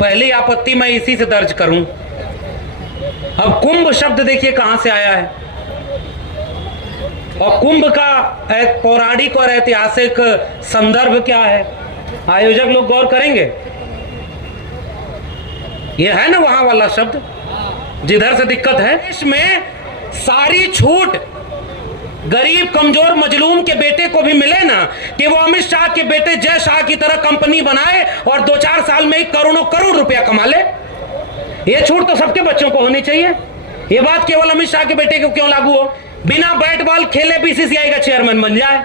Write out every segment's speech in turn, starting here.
पहली आपत्ति मैं इसी से दर्ज करूं। अब कुंभ शब्द देखिए कहां से आया है, और कुंभ का एक पौराणिक और ऐतिहासिक संदर्भ क्या है, आयोजक लोग गौर करेंगे। ये है ना वहां वाला शब्द जिधर से दिक्कत है। इसमें सारी छूट गरीब कमजोर मजलूम के बेटे को भी मिले ना, कि वो अमित शाह के बेटे जय शाह की तरह कंपनी बनाए और 2-4 साल में ही करोड़ों करोड़ रुपया कमा ले। ये छूट तो सबके बच्चों को होनी चाहिए। ये बात केवल अमित शाह के बेटे को क्यों लागू हो? बिना बैट बॉल खेले बीसीसीआई का चेयरमैन बन जाए।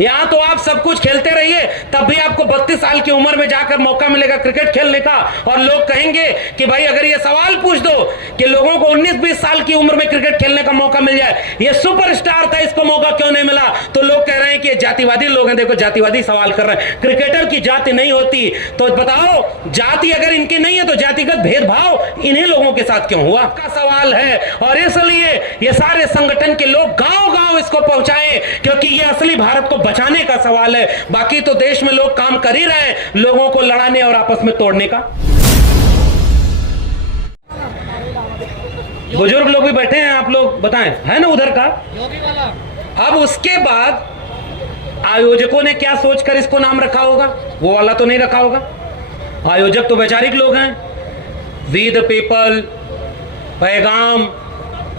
यहां तो आप सब कुछ खेलते रहिए, तब भी आपको 32 साल की उम्र में जाकर मौका मिलेगा क्रिकेट खेलने का। और लोग कहेंगे कि भाई अगर ये सवाल पूछ दो कि लोगों को 19-20 साल की उम्र में क्रिकेट खेलने का मौका मिल जाए, ये सुपरस्टार था, इसको मौका क्यों नहीं मिला? तो लोग कह रहे हैं कि ये जातिवादी लोग हैं। देखो, जातिवादी सवाल कर रहे हैं। क्रिकेटर की जाति नहीं होती तो बताओ, जाति अगर इनकी नहीं है तो जातिगत भेदभाव इन्हीं लोगों के साथ क्यों हुआ का सवाल है। और इसलिए ये सारे संगठन के लोग गांव-गांव इसको पहुंचाएं, क्योंकि ये असली भारत को बचाने का सवाल है। बाकी तो देश में लोग काम कर ही रहे हैं, लोगों को लड़ाने और आपस में तोड़ने का। बुजुर्ग लोग भी बैठे हैं, आप लोग बताएं, है ना उधर का? अब उसके बाद आयोजकों ने क्या सोचकर इसको नाम रखा होगा? वो वाला तो नहीं रखा होगा। आयोजक तो वैचारिक लोग हैं, वी द पीपल, पैगाम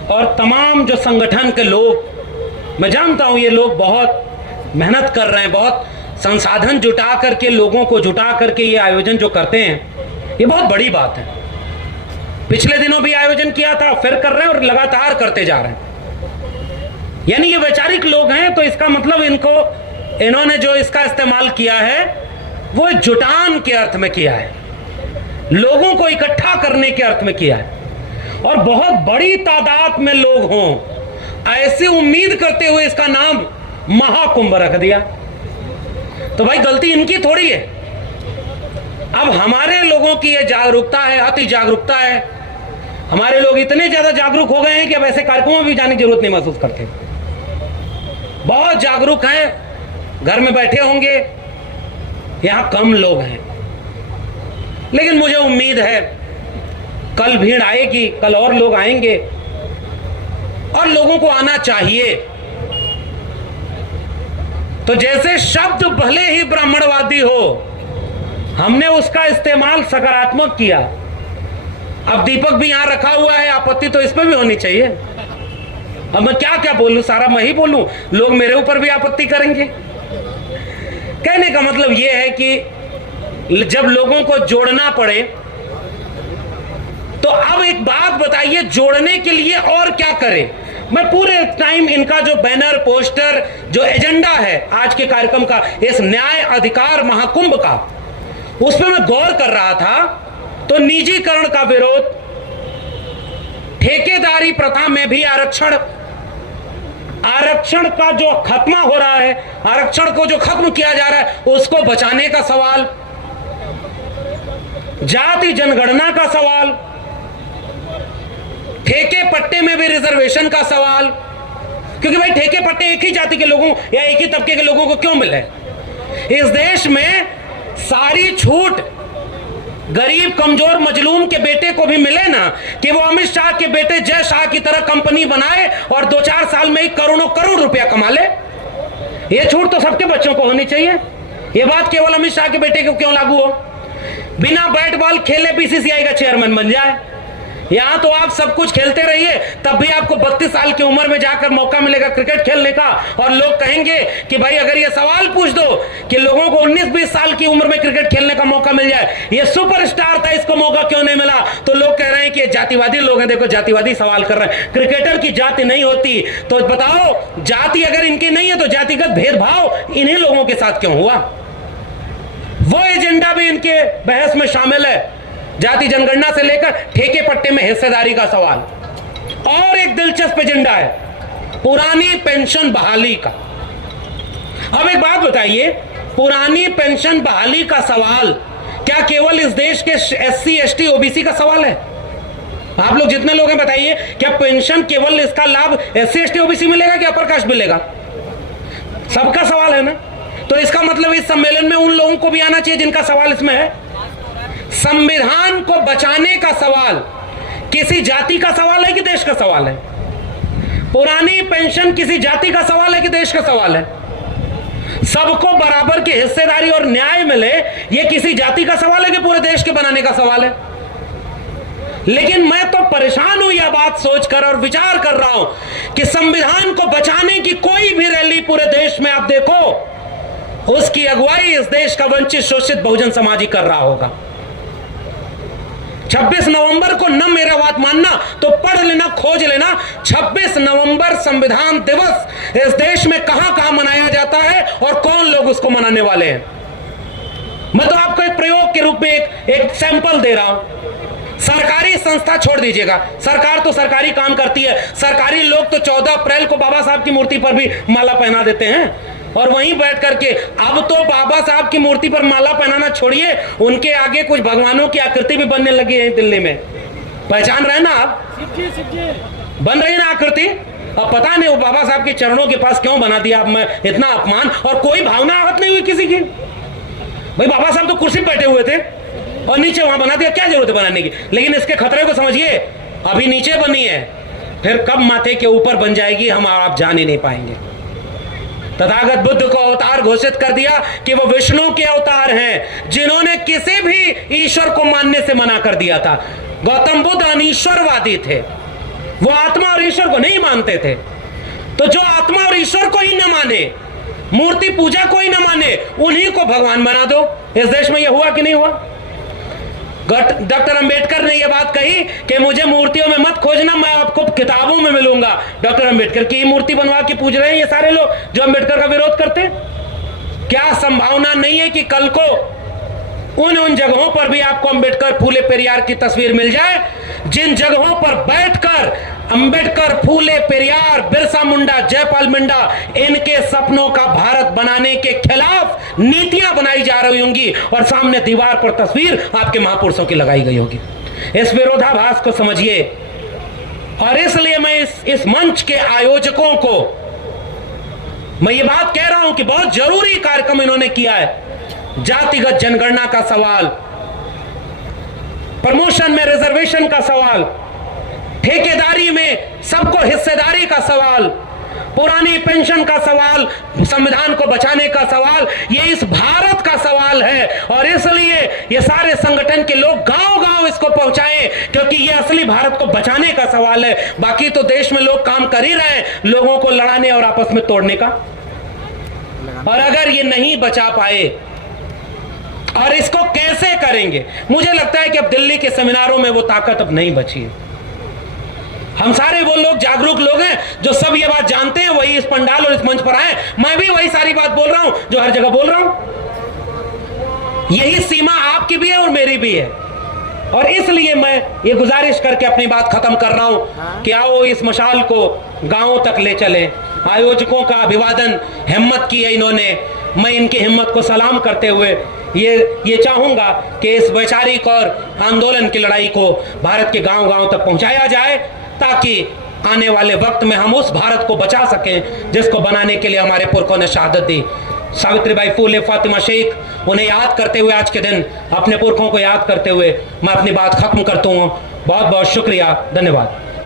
और तमाम जो संगठन के लोग, मैं जानता हूं ये लोग बहुत मेहनत कर रहे हैं, बहुत संसाधन जुटा करके, लोगों को जुटा करके ये आयोजन जो करते हैं, ये बहुत बड़ी बात है। पिछले दिनों भी आयोजन किया था, फिर कर रहे हैं और लगातार करते जा रहे हैं। यानी ये वैचारिक लोग हैं, तो इसका मतलब इन्होंने जो इसका इस्तेमाल किया है वो जुटान के अर्थ में किया है, लोगों को इकट्ठा करने के अर्थ में किया है। और बहुत बड़ी तादाद में लोग हों ऐसी उम्मीद करते हुए इसका नाम महाकुंभ रख दिया। तो भाई गलती इनकी थोड़ी है। अब हमारे लोगों की ये जागरूकता है, अति जागरूकता है। हमारे लोग इतने ज्यादा जागरूक हो गए हैं कि अब ऐसे कार्यक्रमों में भी जाने की जरूरत नहीं महसूस करते। बहुत जागरूक हैं, घर में बैठे होंगे, यहां कम लोग हैं, लेकिन मुझे उम्मीद है कल भीड़ आएगी, कल और लोग आएंगे और लोगों को आना चाहिए। तो जैसे शब्द भले ही ब्राह्मणवादी हो, हमने उसका इस्तेमाल सकारात्मक किया। अब दीपक भी यहां रखा हुआ है, आपत्ति तो इसमें भी होनी चाहिए। अब मैं क्या क्या बोलूं, सारा मैं ही बोलूं, लोग मेरे ऊपर भी आपत्ति करेंगे। कहने का मतलब यह है कि जब लोगों को जोड़ना पड़े, तो अब एक बात बताइए, जोड़ने के लिए और क्या करें? मैं पूरे टाइम इनका जो बैनर, पोस्टर, जो एजेंडा है आज के कार्यक्रम का, इस न्याय अधिकार महाकुंभ का, उस पर मैं गौर कर रहा था। तो निजीकरण का विरोध, ठेकेदारी प्रथा में भी आरक्षण का जो खत्म हो रहा है, आरक्षण को जो खत्म किया जा रहा है उसको बचाने का सवाल, जाति जनगणना का सवाल, ठेके पट्टे में भी रिजर्वेशन का सवाल। क्योंकि भाई ठेके पट्टे एक ही जाति के लोगों या एक ही तबके के लोगों को क्यों मिले? इस देश में सारी छूट गरीब कमजोर मजलूम के बेटे को भी मिले ना, कि वो अमित शाह के बेटे जय शाह की तरह कंपनी बनाए और 2-4 साल में ही करोड़ों करोड़ रुपया कमा ले। ये छूट तो सबके बच्चों को होनी चाहिए। ये बात केवल अमित शाह के बेटे को क्यों लागू हो? बिना बैट बॉल खेले बीसीसीआई का चेयरमैन बन जाए। यहां तो आप सब कुछ खेलते रहिए, तब भी आपको 32 साल की उम्र में जाकर मौका मिलेगा क्रिकेट खेलने का। और लोग कहेंगे कि भाई अगर ये सवाल पूछ दो कि लोगों को 19-20 साल की उम्र में क्रिकेट खेलने का मौका मिल जाए, ये सुपरस्टार था, इसको मौका क्यों नहीं मिला? तो लोग कह रहे हैं कि ये जातिवादी लोग हैं। देखो, जातिवादी सवाल कर रहे हैं। क्रिकेटर की जाति नहीं होती तो बताओ, जाति अगर इनकी नहीं है तो जातिगत भेदभाव इन्हीं लोगों के साथ क्यों हुआ? वो एजेंडा भी इनके बहस में शामिल है, जाति जनगणना से लेकर ठेके पट्टे में हिस्सेदारी का सवाल। और एक दिलचस्प एजेंडा है पुरानी पेंशन बहाली का। अब एक बात बताइए, पुरानी पेंशन बहाली का सवाल क्या केवल इस देश के SC ST OBC का सवाल है? आप लोग जितने लोग हैं बताइए, क्या पेंशन केवल इसका लाभ SC ST OBC मिलेगा कि अपर कास्ट मिलेगा? सबका सवाल है ना। तो इसका मतलब इस सम्मेलन में उन लोगों को भी आना चाहिए जिनका सवाल इसमें है। संविधान को बचाने का सवाल किसी जाति का सवाल है कि देश का सवाल है? पुरानी पेंशन किसी जाति का सवाल है कि देश का सवाल है? सबको बराबर की हिस्सेदारी और न्याय मिले, यह किसी जाति का सवाल है कि पूरे देश के बनाने का सवाल है? लेकिन मैं तो परेशान हूं यह बात सोचकर और विचार कर रहा हूं कि संविधान को बचाने की कोई भी रैली पूरे देश में आप देखो, उसकी अगुवाई इस देश का वंचित शोषित बहुजन समाज ही कर रहा होगा। 26 नवंबर को न मेरा बात मानना तो पढ़ लेना, खोज लेना, 26 नवंबर संविधान दिवस इस देश में कहां कहां मनाया जाता है और कौन लोग उसको मनाने वाले हैं। मैं तो आपको एक प्रयोग के रूप में एक सैंपल दे रहा हूं। सरकारी संस्था छोड़ दीजिएगा, सरकार तो सरकारी काम करती है। सरकारी लोग तो 14 अप्रैल को बाबा साहब की मूर्ति पर भी माला पहना देते हैं और वहीं बैठ करके, अब तो बाबा साहब की मूर्ति पर माला पहनाना छोड़िए, उनके आगे कुछ भगवानों की आकृति भी बनने लगी है दिल्ली में। पहचान रहे ना आप? बन रही है ना आकृति। अब पता नहीं वो बाबा साहब के चरणों के पास क्यों बना दिया मैं इतना अपमान, और कोई भावना आहत नहीं हुई किसी की। भाई बाबा साहब तो कुर्सी पर बैठे हुए थे और नीचे वहां बना दिया, क्या जरूरत है बनाने की? लेकिन इसके खतरे को समझिए, अभी नीचे बनी है, फिर कब माथे के ऊपर बन जाएगी हम आप जान ही नहीं पाएंगे। तथागत बुद्ध को अवतार घोषित कर दिया कि वो विष्णु के अवतार हैं, जिन्होंने किसी भी ईश्वर को मानने से मना कर दिया था। गौतम बुद्ध अनीश्वरवादी थे, वो आत्मा और ईश्वर को नहीं मानते थे। तो जो आत्मा और ईश्वर को ही न माने, मूर्ति पूजा को ही न माने, उन्हीं को भगवान बना दो। इस देश में यह हुआ कि नहीं हुआ? डॉक्टर अंबेडकर ने यह बात कही कि मुझे मूर्तियों में मत खोजना, मैं आपको किताबों में मिलूंगा। डॉक्टर अंबेडकर की मूर्ति बनवा के पूज रहे हैं ये सारे लोग जो अंबेडकर का विरोध करते हैं। क्या संभावना नहीं है कि कल को उन जगहों पर भी आपको अंबेडकर, फूले, पेरियार की तस्वीर मिल जाए, जिन जगहों पर बैठकर अंबेडकर, फूले, पेरियार, बिरसा मुंडा, जयपाल मुंडा इनके सपनों का भारत बनाने के खिलाफ नीतियां बनाई जा रही होंगी और सामने दीवार पर तस्वीर आपके महापुरुषों की लगाई गई होगी। इस विरोधाभास को समझिए। और इसलिए मैं इस मंच के आयोजकों को मैं ये बात कह रहा हूं कि बहुत जरूरी कार्यक्रम इन्होंने किया है। जातिगत जनगणना का सवाल, प्रमोशन में रिजर्वेशन का सवाल, ठेकेदारी में सबको हिस्सेदारी का सवाल, पुरानी पेंशन का सवाल, संविधान को बचाने का सवाल, ये इस भारत का सवाल है। और इसलिए ये सारे संगठन के लोग गांव-गांव इसको पहुंचाएं, क्योंकि ये असली भारत को बचाने का सवाल है। बाकी तो देश में लोग काम कर ही रहे हैं लोगों को लड़ाने और आपस में तोड़ने का। और अगर ये नहीं बचा पाए और इसको कैसे करेंगे, मुझे लगता है कि अब दिल्ली के सेमिनारों में वो ताकत अब नहीं बची है। हम सारे वो लोग जागरूक लोग हैं जो सब ये बात जानते हैं, वही इस पंडाल और इस मंच पर आए। मैं भी वही सारी बात बोल रहा हूं जो हर जगह बोल रहा हूं। यही सीमा आपकी भी है और मेरी भी है। और इसलिए मैं ये गुजारिश करके अपनी बात खत्म कर रहा हूं कि आओ इस मशाल को गांवों तक ले चले। आयोजकों का अभिवादन, हिम्मत की है इन्होंने। मैं इनकी हिम्मत को सलाम करते हुए ये चाहूंगा कि इस वैचारिक और आंदोलन की लड़ाई को भारत के गांव-गांव तक पहुंचाया जाए, ताकि आने वाले वक्त में हम उस भारत को बचा सकें जिसको बनाने के लिए हमारे पुरखों ने शहादत दी। सावित्रीबाई फूले, फातिमा शेख, उन्हें याद करते हुए आज के दिन, अपने पुरखों को याद करते हुए मैं अपनी बात खत्म करता हूं। बहुत बहुत शुक्रिया, धन्यवाद।